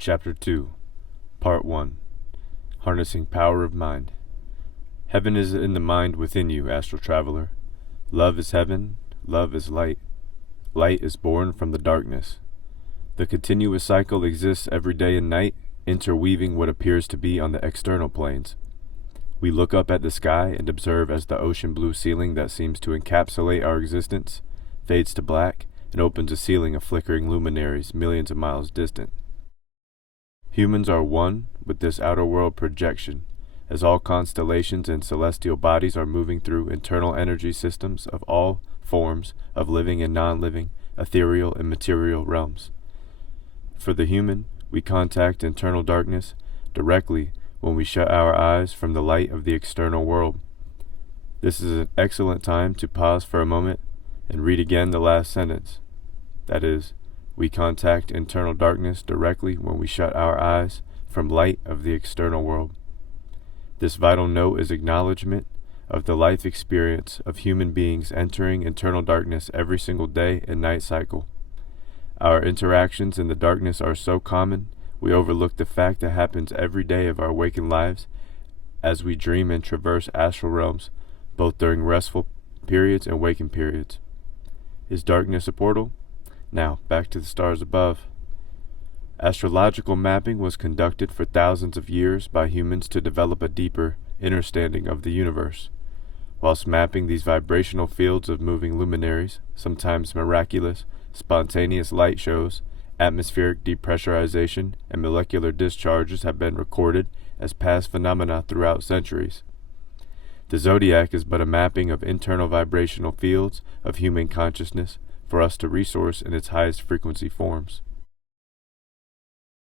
Chapter 2, Part 1, Harnessing Power of Mind. Heaven is in the mind within you, astral traveler. Love is heaven, love is light. Light is born from the darkness. The continuous cycle exists every day and night, interweaving what appears to be on the external planes. We look up at the sky and observe as the ocean blue ceiling that seems to encapsulate our existence fades to black and opens a ceiling of flickering luminaries millions of miles distant. Humans are one with this outer world projection, as all constellations and celestial bodies are moving through internal energy systems of all forms of living and non-living, ethereal and material realms. For the human, we contact internal darkness directly when we shut our eyes from the light of the external world. This is an excellent time to pause for a moment and read again the last sentence. That is, we contact internal darkness directly when we shut our eyes from light of the external world. This vital note is acknowledgement of the life experience of human beings entering internal darkness every single day and night cycle. Our interactions in the darkness are so common, we overlook the fact that happens every day of our waking lives as we dream and traverse astral realms, both during restful periods and waking periods. Is darkness a portal? Now, back to the stars above. Astrological mapping was conducted for thousands of years by humans to develop a deeper understanding of the universe. Whilst mapping these vibrational fields of moving luminaries, sometimes miraculous, spontaneous light shows, atmospheric depressurization, and molecular discharges have been recorded as past phenomena throughout centuries. The zodiac is but a mapping of internal vibrational fields of human consciousness for us to resource in its highest frequency forms.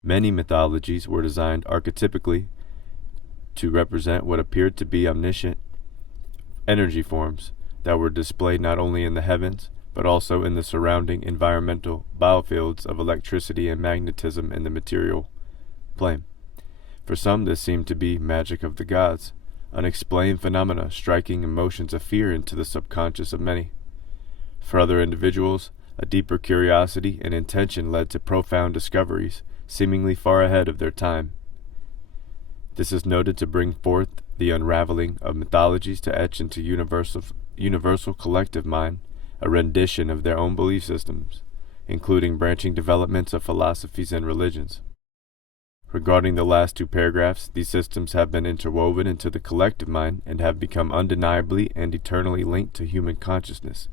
Many mythologies were designed archetypically to represent what appeared to be omniscient energy forms that were displayed not only in the heavens, but also in the surrounding environmental biofields of electricity and magnetism in the material plane. For some, this seemed to be magic of the gods, unexplained phenomena striking emotions of fear into the subconscious of many. For other individuals, a deeper curiosity and intention led to profound discoveries, seemingly far ahead of their time. This is noted to bring forth the unraveling of mythologies to etch into universal collective mind a rendition of their own belief systems, including branching developments of philosophies and religions. Regarding the last two paragraphs, these systems have been interwoven into the collective mind and have become undeniably and eternally linked to human consciousness,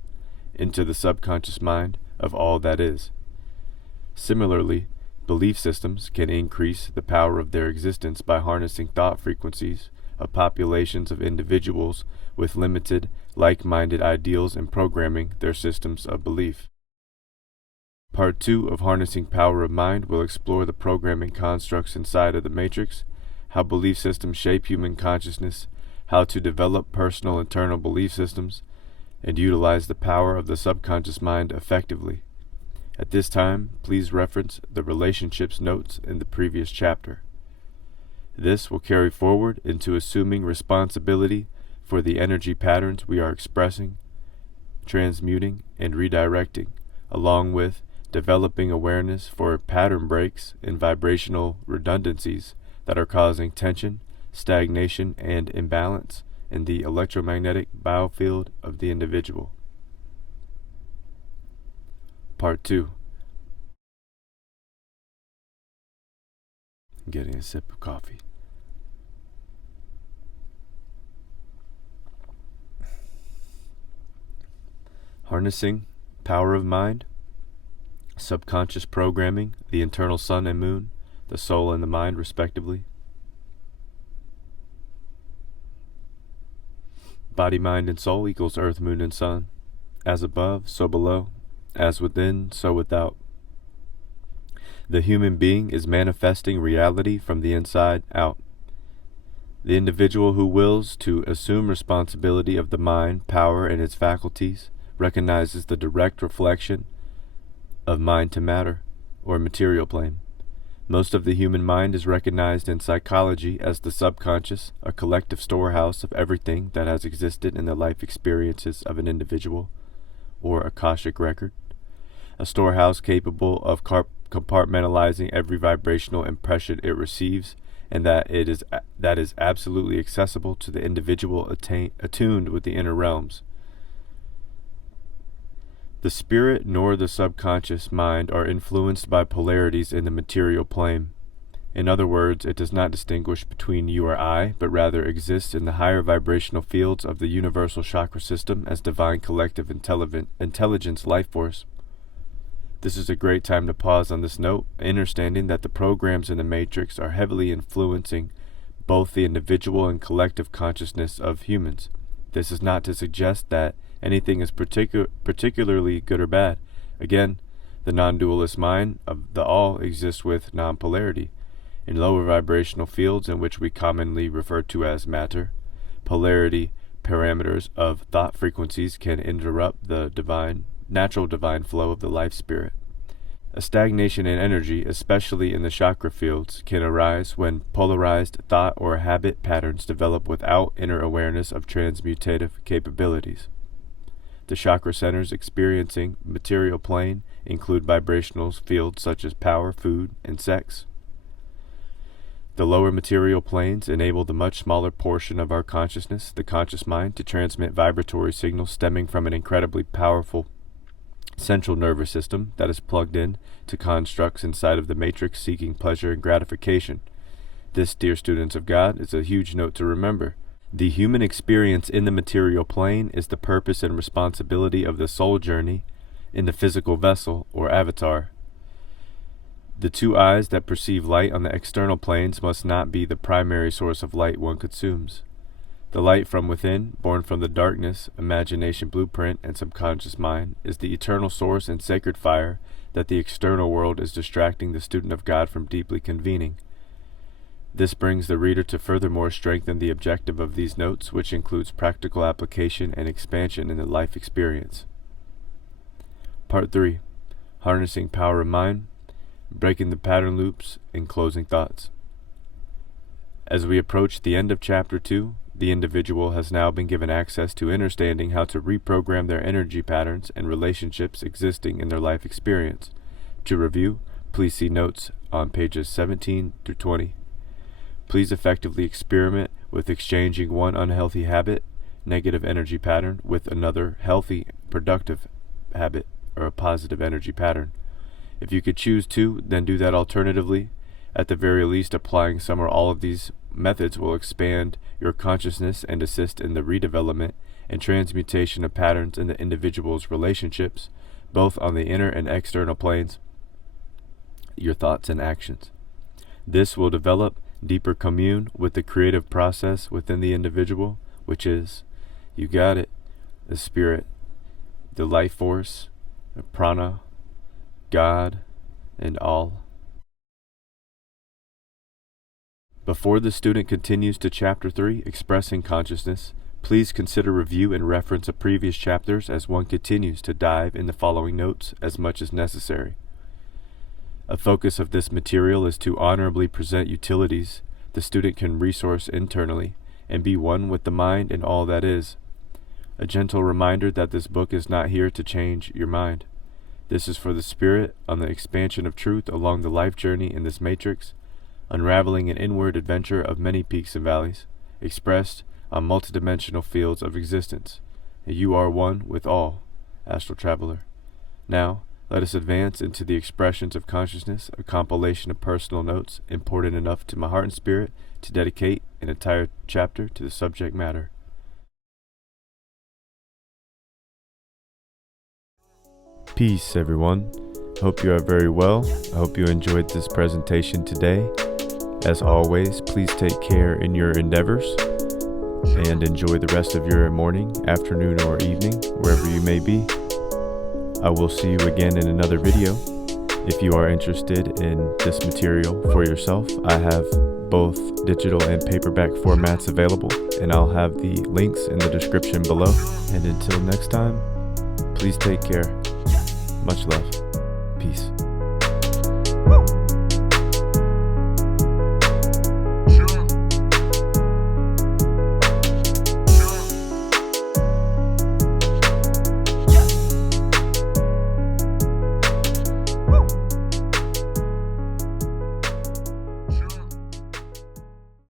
into the subconscious mind of all that is. Similarly, belief systems can increase the power of their existence by harnessing thought frequencies of populations of individuals with limited, like-minded ideals and programming their systems of belief. Part 2 of Harnessing Power of Mind will explore the programming constructs inside of the matrix, how belief systems shape human consciousness, how to develop personal internal belief systems, and utilize the power of the subconscious mind effectively. At this time, please reference the relationships notes in the previous chapter. This will carry forward into assuming responsibility for the energy patterns we are expressing, transmuting, and redirecting, along with developing awareness for pattern breaks and vibrational redundancies that are causing tension, stagnation, and imbalance in the electromagnetic biofield of the individual. Part 2. Getting a sip of coffee. Harnessing power of mind, subconscious programming, the internal sun and moon, the soul and the mind, respectively. Body, mind, and soul equals earth, moon, and sun. As above, so below. As within, so without. The human being is manifesting reality from the inside out. The individual who wills to assume responsibility of the mind, power, and its faculties recognizes the direct reflection of mind to matter, or material plane. Most of the human mind is recognized in psychology as the subconscious, a collective storehouse of everything that has existed in the life experiences of an individual, or Akashic record. A storehouse capable of compartmentalizing every vibrational impression it receives, and that is absolutely accessible to the individual attuned with the inner realms. The spirit nor the subconscious mind are influenced by polarities in the material plane. In other words, it does not distinguish between you or I, but rather exists in the higher vibrational fields of the universal chakra system as divine collective intelligence life force. This is a great time to pause on this note, understanding that the programs in the Matrix are heavily influencing both the individual and collective consciousness of humans. This is not to suggest that anything is particularly good or bad. Again, the non-dualist mind of the all exists with non-polarity. In lower vibrational fields, in which we commonly refer to as matter, polarity parameters of thought frequencies can interrupt the natural divine flow of the life spirit. A stagnation in energy, especially in the chakra fields, can arise when polarized thought or habit patterns develop without inner awareness of transmutative capabilities. The chakra centers experiencing material plane include vibrational fields such as power, food, and sex. The lower material planes enable the much smaller portion of our consciousness, the conscious mind, to transmit vibratory signals stemming from an incredibly powerful central nervous system that is plugged in to constructs inside of the matrix seeking pleasure and gratification. This, dear students of God, is a huge note to remember. The human experience in the material plane is the purpose and responsibility of the soul journey in the physical vessel or avatar. The two eyes that perceive light on the external planes must not be the primary source of light one consumes. The light from within, born from the darkness, imagination blueprint, and subconscious mind, is the eternal source and sacred fire that the external world is distracting the student of God from deeply convening. This brings the reader to furthermore strengthen the objective of these notes, which includes practical application and expansion in the life experience. Part 3. Harnessing Power of Mind, Breaking the Pattern Loops, and Closing Thoughts. As we approach the end of Chapter 2, the individual has now been given access to understanding how to reprogram their energy patterns and relationships existing in their life experience. To review, please see notes on pages 17 through 20. Please effectively experiment with exchanging one unhealthy habit, negative energy pattern, with another healthy, productive habit, or a positive energy pattern. If you could choose two, then do that alternatively. At the very least, applying some or all of these methods will expand your consciousness and assist in the redevelopment and transmutation of patterns in the individual's relationships, both on the inner and external planes, your thoughts and actions. This will develop deeper commune with the creative process within the individual, which is, you got it, the spirit, the life force, the prana, God, and all. Before the student continues to Chapter 3, Expressing Consciousness, please consider review and reference of previous chapters as one continues to dive in the following notes as much as necessary. A focus of this material is to honorably present utilities the student can resource internally and be one with the mind and all that is. A gentle reminder that this book is not here to change your mind. This is for the spirit on the expansion of truth along the life journey in this matrix, unraveling an inward adventure of many peaks and valleys, expressed on multidimensional fields of existence. You are one with all, astral traveler. Now, let us advance into the expressions of consciousness, a compilation of personal notes important enough to my heart and spirit to dedicate an entire chapter to the subject matter. Peace, everyone. Hope you are very well. I hope you enjoyed this presentation today. As always, please take care in your endeavors and enjoy the rest of your morning, afternoon, or evening, wherever you may be. I will see you again in another video. If you are interested in this material for yourself, I have both digital and paperback formats available, and I'll have the links in the description below. And until next time, please take care. Much love. Peace.